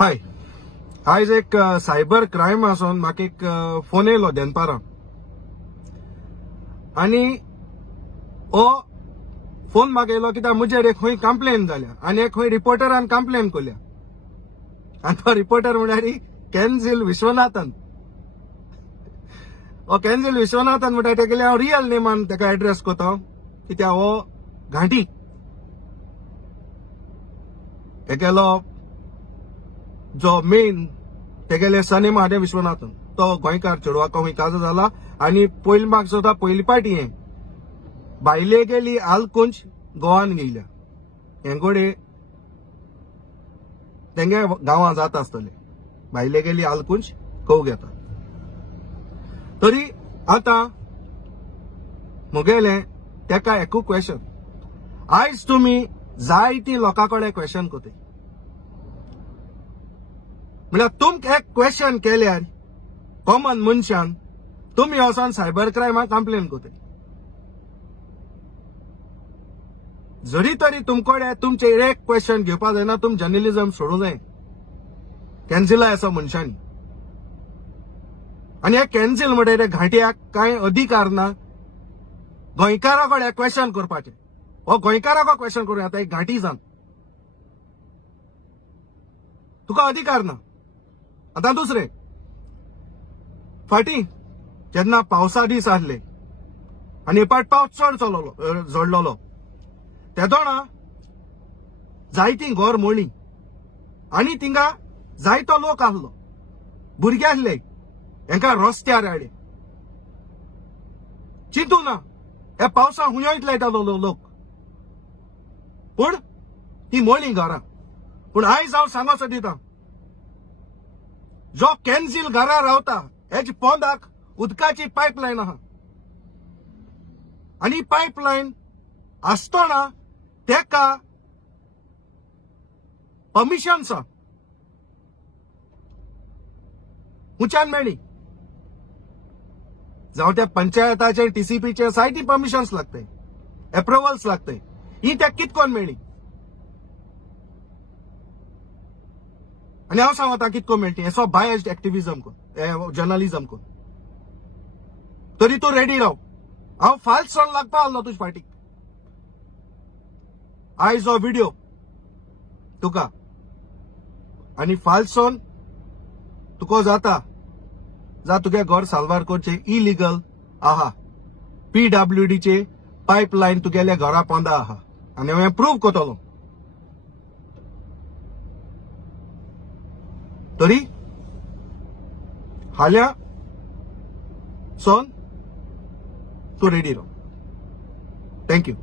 हाय, आज एक cyber crime आसून म्हाका एक फोन येयलो देनपारां आनी हो फोन म्हाका येयलो कित्याक म्हजेर एक खंय कंप्लेन जाल्या आनी एक खंय रिपोर्टरान कंप्लेन केल्या आनी तो रिपोर्टर म्हळ्यार केन्झील विश्वनाथन. हो केन्झील विश्वनाथन म्हणटा तेगेले हांव रियल नेमान ताका एड्रेस कोता कित्याक हो घांटी तेगेलो जो मेन तेगेले सनेम आहा विश्वनाथन तो गोंयकार चेडवाको खंय काजो जाला आनी पयली म्हाका सुद्दां पयली पाटी हें भायले गेली आलकुंज गोवान गेल्या हें घोडे तेंगे गांवां जाता आसतले भायले गेली आलकुंज कौ घेता. तरी आतां मुगेलें तेका एकू क्वेश्चन आयज तुमी जायतीं लोकां कडेन क्वेश्चन कोताय म्हळ्यार तुमकां एक क्वेश्चन केल्यार कॉमन मनशान तुमी वचोन सायबर क्रायमाक कंप्लेन कोताय. जरी तरी तुमकोडे तुमचे एक क्वेश्चन घेवपा जायना तुम जर्नलिझम सोडूं जाय कॅन्झिला असो मनशांनी. आनी हे कॅन्झिल म्हणटा घांट्याक कांय अधिकार ना गोंयकारा कडेन क्वेश्चन करपाचे. हो गोंयकाराक क्वेश्चन करूं येता एक घांटी जावन तुका अधिकार ना. आता दुसरे फाटी जेन्ना पावसा दीस आसले आनी पाट पावस चड झडलोलो तेदोणा जायतीं घर मोडली आनी थिंगा जायतो लोक आसलो भुरगे आसले हेंका रस्त्यार हाडले. चिंतूंक ना हे पावसा हुंयोयत लायतालो लोक पूण ती मोडली घरां. पूण आयज हांव सांगोसो दिता जो कॅन्झील घरा रावता हेज पोंदाक उदकाची पायपलायन आहा आनी पायपलायन आसतना तेका परमिशन्स हुंच्यान मेळ्ळी जावं त्या पंचायताचे टीसीपीचे जायती परमिशन्स लागताय एप्रुवल्स लागताय ही त्या कितकोन मेळ्ळी आनी हांव सांगता कितको मेळटी हेसो बायस्ड एक्टिविजम कोन जर्नलिझम कोन. तरी तूं रेडी राव हांव फाल्स सॉन लागपा आसलो तुजे फाटीक. आयज हो व्हिडिओ तुका आनी फाल्स सॉन तुका जाता जा तुगे घर साल्वार करचे इलिगल आहा PWDचे पायपलायन तुगेल्या घरा पोंदा आहा आनी हांवें प्रूव कोतलो. तरी हाल्या सोन तू रेडी राव. थँक्यू.